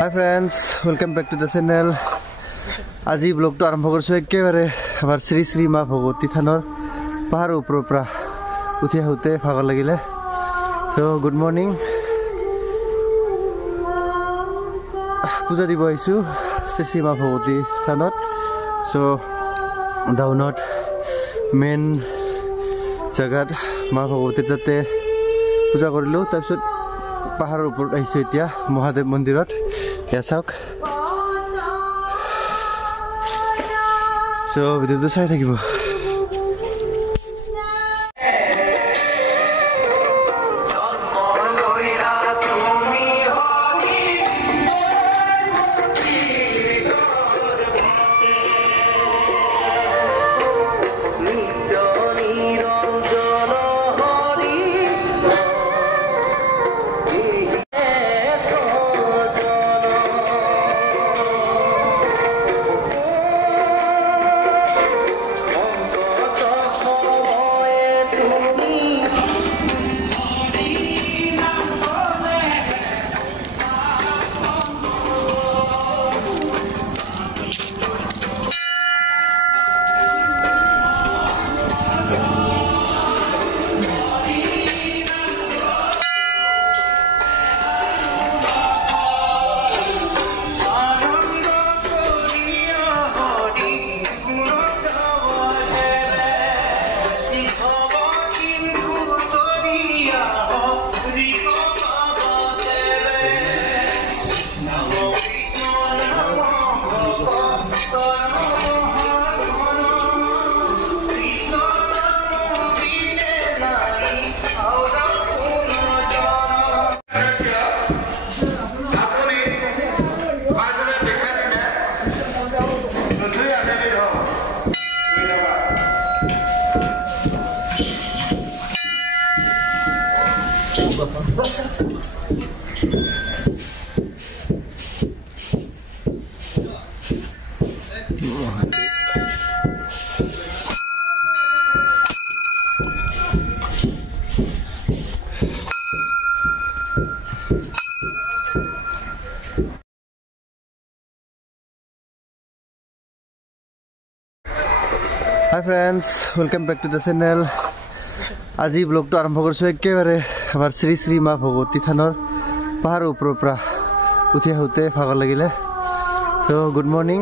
Hi friends, welcome back to the channel. আজি ব্লগটো আৰম্ভ কৰিছো একেবাৰে আমাৰ শ্ৰী শ্ৰী মা ভগৱতী থানৰ পাহাৰৰ ওপৰৰ পৰা উঠি আহোঁতে ভাগৰ লাগিলে। So good morning. পূজা দিব আহিছো শ্ৰী শ্ৰী মা ভগৱতী থানত। সো ডাউনত মেইন জাগাত মা ভগৱতীৰ তাতে পূজা কৰিলোঁ। তাৰপিছত পাহাৰৰ ওপৰত আহিছো এতিয়া মহাদেৱ মন্দিৰত। এয়া চাওক। সো ভিডিঅ'টো চাই থাকিব। Hi friends, welcome back to the channel. আজি ব্লগটো আৰম্ভ কৰিছো একেবাৰে আমাৰ শ্ৰী শ্ৰী মা ভগৱতী থানৰ পাহাৰৰ ওপৰৰ পৰা উঠি আহোঁতে ভাগৰ লাগিলে। So good morning.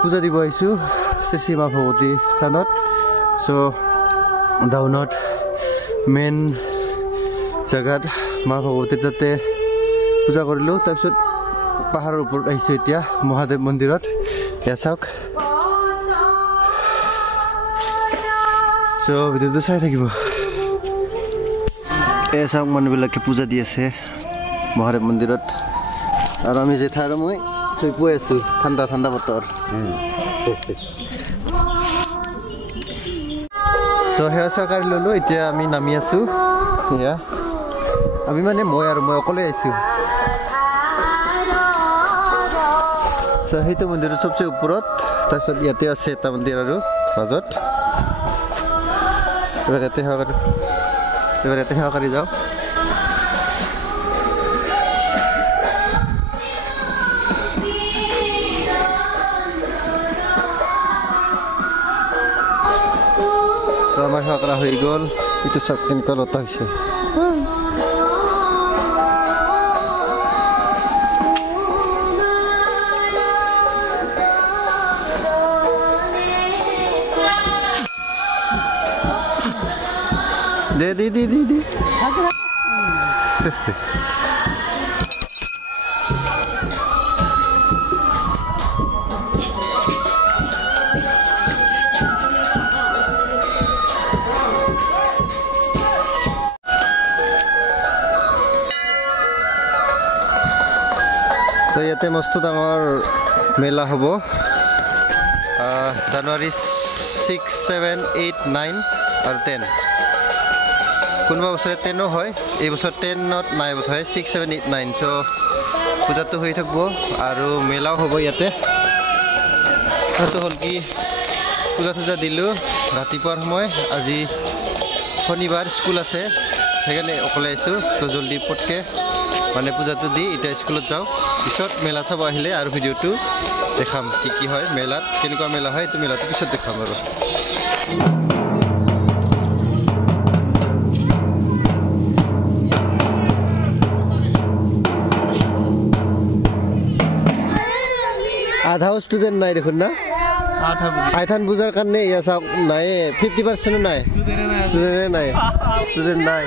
পূজা দিব আহিছো শ্ৰী শ্ৰী মা ভগৱতী থানত। সো ডাউনত মেইন জাগাত মা ভগৱতীৰ তাতে পূজা কৰিলোঁ। তাৰপিছত পাহাৰৰ ওপৰত আহিছো এতিয়া মহাদেৱ মন্দিৰত। এয়া চাওক। সো ভিডিঅ'টো চাই থাকিব। এয়া চাওক, মানুহবিলাকে পূজা দি আছে মহাদেৱ মন্দিৰত। আৰু আমি জেঠা আৰু মই চুই আছো ঠাণ্ডা ঠাণ্ডা বতৰ। সো সেয়া চৰকাৰী ল'লো। এতিয়া আমি নামি আছো। এয়া আমি মানে মই অকলে আহিছো। সেইটো মন্দিৰৰ চবচে ওপৰত। তাৰপিছত ইয়াতে আছে এটা মন্দিৰ আৰু মাজত। এবাৰ ইয়াতে সেৱা কৰি যাওঁ। আমাৰ সেৱা কৰা হৈ গ'ল। এইটো চব কেনেকুৱা লতা হৈছে। দে তো ইয়াতে মস্ত ডাঙৰ মেলা হ'ব জানুৱাৰী 6, 7, 8, 9 আৰু 10। কোনোবা বছৰে 10 হয়, এই বছৰ 10ত নাই বোধ হয়, 6, 7, 8, 9। সো পূজাটো হৈ থাকিব আৰু মেলাও হ'ব ইয়াতে। সেইটো হ'ল কি পূজা দিলোঁ ৰাতিপুৱাৰ সময়। আজি শনিবাৰ স্কুল আছে, সেইকাৰণে অকলে আহিছোঁ তো জলদি পটকে মানে পূজাটো দি এতিয়া স্কুলত যাওঁ পিছত মেলা চাব আহিলে আৰু ভিডিঅ'টো দেখাম কি হয় মেলাত কেনেকুৱা মেলা হয় এইটো মেলাটো পিছত দেখাম আৰু আধাও ষ্টুডেণ্ট নাই দেখোন না আইথান পূজাৰ কাৰণে ইয়া চাওক নাই 50% নাই ষ্টুডেণ্ট নাই